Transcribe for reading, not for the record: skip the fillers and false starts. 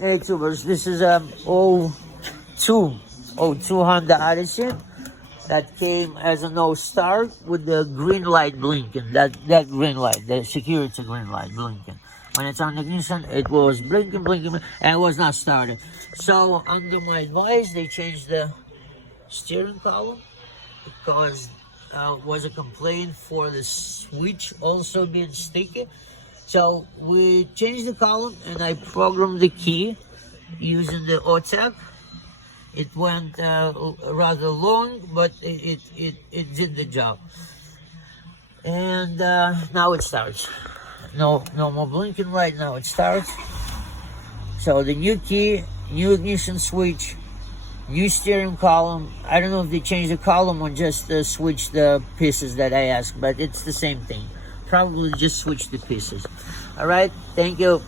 Hey tubers, this is O2 Honda Odyssey that came as a no start with the green light blinking. That green light, the security green light blinking. When it's on the ignition, it was blinking, and it was not started. So under my advice, they changed the steering column because was a complaint for the switch also being sticky. So we changed the column and I programmed the key using the OTEC. It went rather long, but it did the job. And now it starts. No more blinking light. Now it starts. So the new key, new ignition switch, new steering column. I don't know if they changed the column or just switch the pieces that I asked, but it's the same thing. Probably just switch the pieces. All right. Thank you.